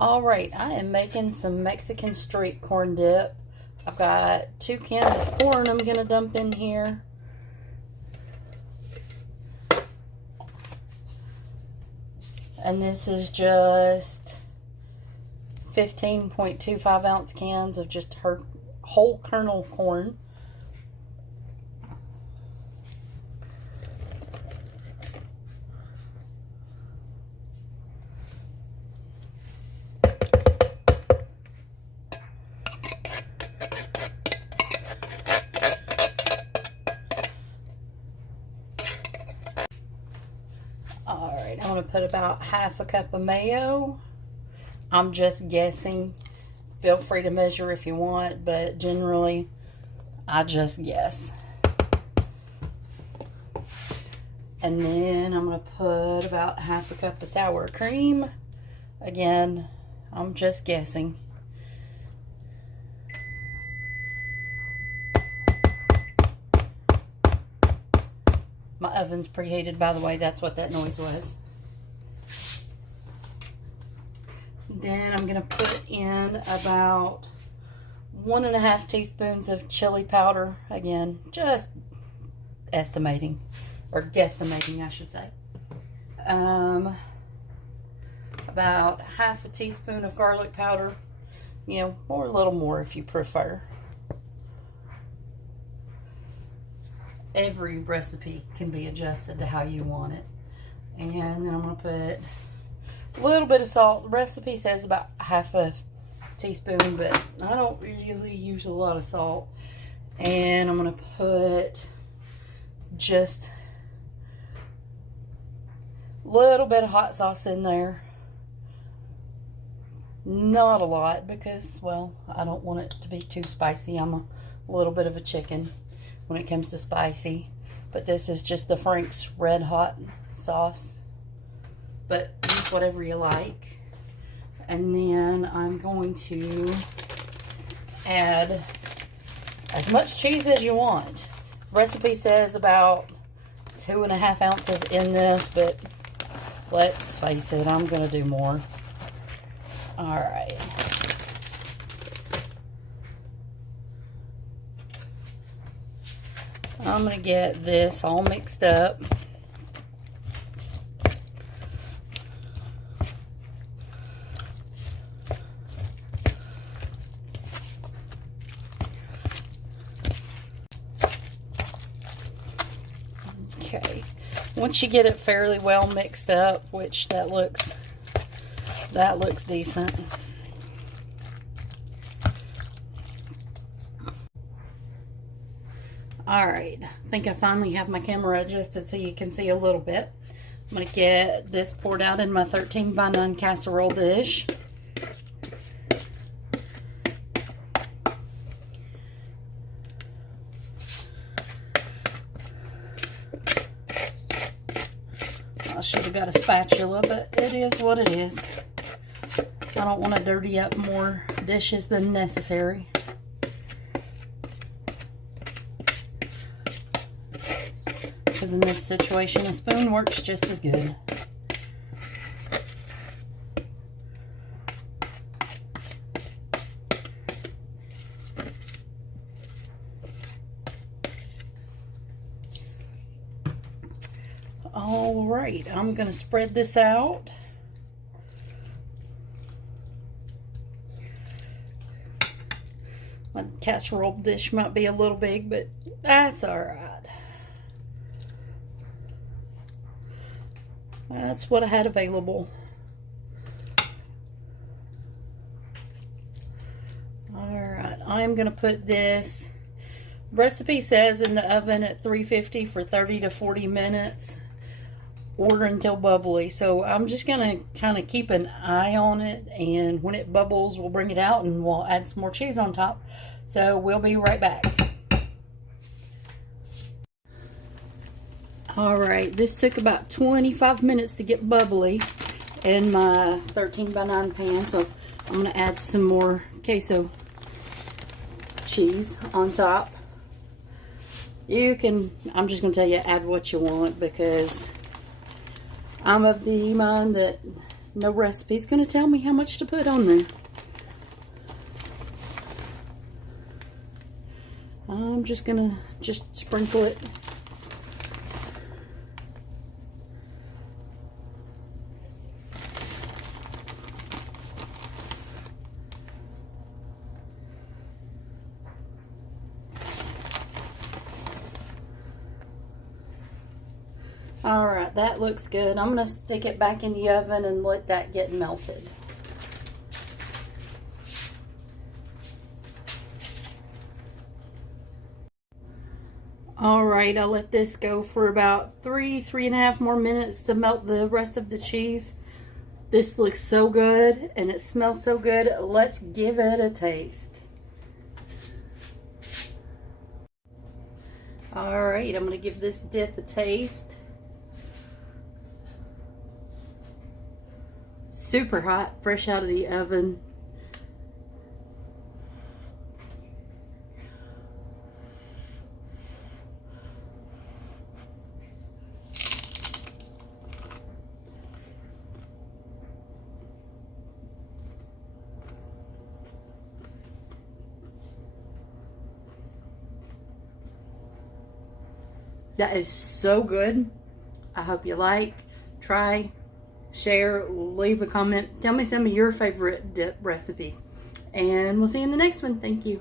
Alright, I am making some Mexican street corn dip. I've got 2 cans of corn I'm going to dump in here. And this is just 15.25 ounce cans of just whole kernel corn. Alright, I'm going to put about half a cup of mayo. I'm just guessing. Feel free to measure if you want, but generally, I just guess. And then I'm going to put about half a cup of sour cream. Again, I'm just guessing. My oven's preheated, by the way. That's what that noise was. Then I'm going to put in about 1.5 teaspoons of chili powder. Again, just estimating, or guesstimating, I should say. About half a teaspoon of garlic powder. You know, or a little more if you prefer. Every recipe can be adjusted to how you want it. And then I'm going to put a little bit of salt. The recipe says about half a teaspoon, but I don't really use a lot of salt. And I'm going to put just a little bit of hot sauce in there. Not a lot because, well, I don't want it to be too spicy. I'm a little bit of a chicken when it comes to spicy, but this is just the Frank's Red Hot sauce, but use whatever you like. And then I'm going to add as much cheese as you want. Recipe says about 2.5 ounces in this, but let's face it, I'm gonna do more. All right. I'm going to get this all mixed up. Okay. Once you get it fairly well mixed up, which that looks decent. Alright, I think I finally have my camera adjusted so you can see a little bit. I'm going to get this poured out in my 13x9 casserole dish. I should have got a spatula, but it is what it is. I don't want to dirty up more dishes than necessary. Because in this situation, a spoon works just as good. All right, I'm going to spread this out. My casserole dish might be a little big, but that's all right. That's what I had available. Alright, I'm going to put this, recipe says in the oven at 350 for 30 to 40 minutes. Order until bubbly. So I'm just going to kind of keep an eye on it, and when it bubbles, we'll bring it out and we'll add some more cheese on top. So we'll be right back. Alright, this took about 25 minutes to get bubbly in my 13x9 pan, so I'm going to add some more queso cheese on top. You can, I'm just going to tell you, add what you want, because I'm of the mind that No recipe's gonna tell me how much to put on there. I'm just gonna sprinkle it. Alright, that looks good. I'm going to stick it back in the oven and let that get melted. Alright, I'll let this go for about 3.5 more minutes to melt the rest of the cheese. This looks so good and it smells so good. Let's give it a taste. Alright, I'm going to give this dip a taste. Super hot, fresh out of the oven. That is so good. I hope you like, try, share, leave a comment. Tell me some of your favorite dip recipes. And we'll see you in the next one. Thank you.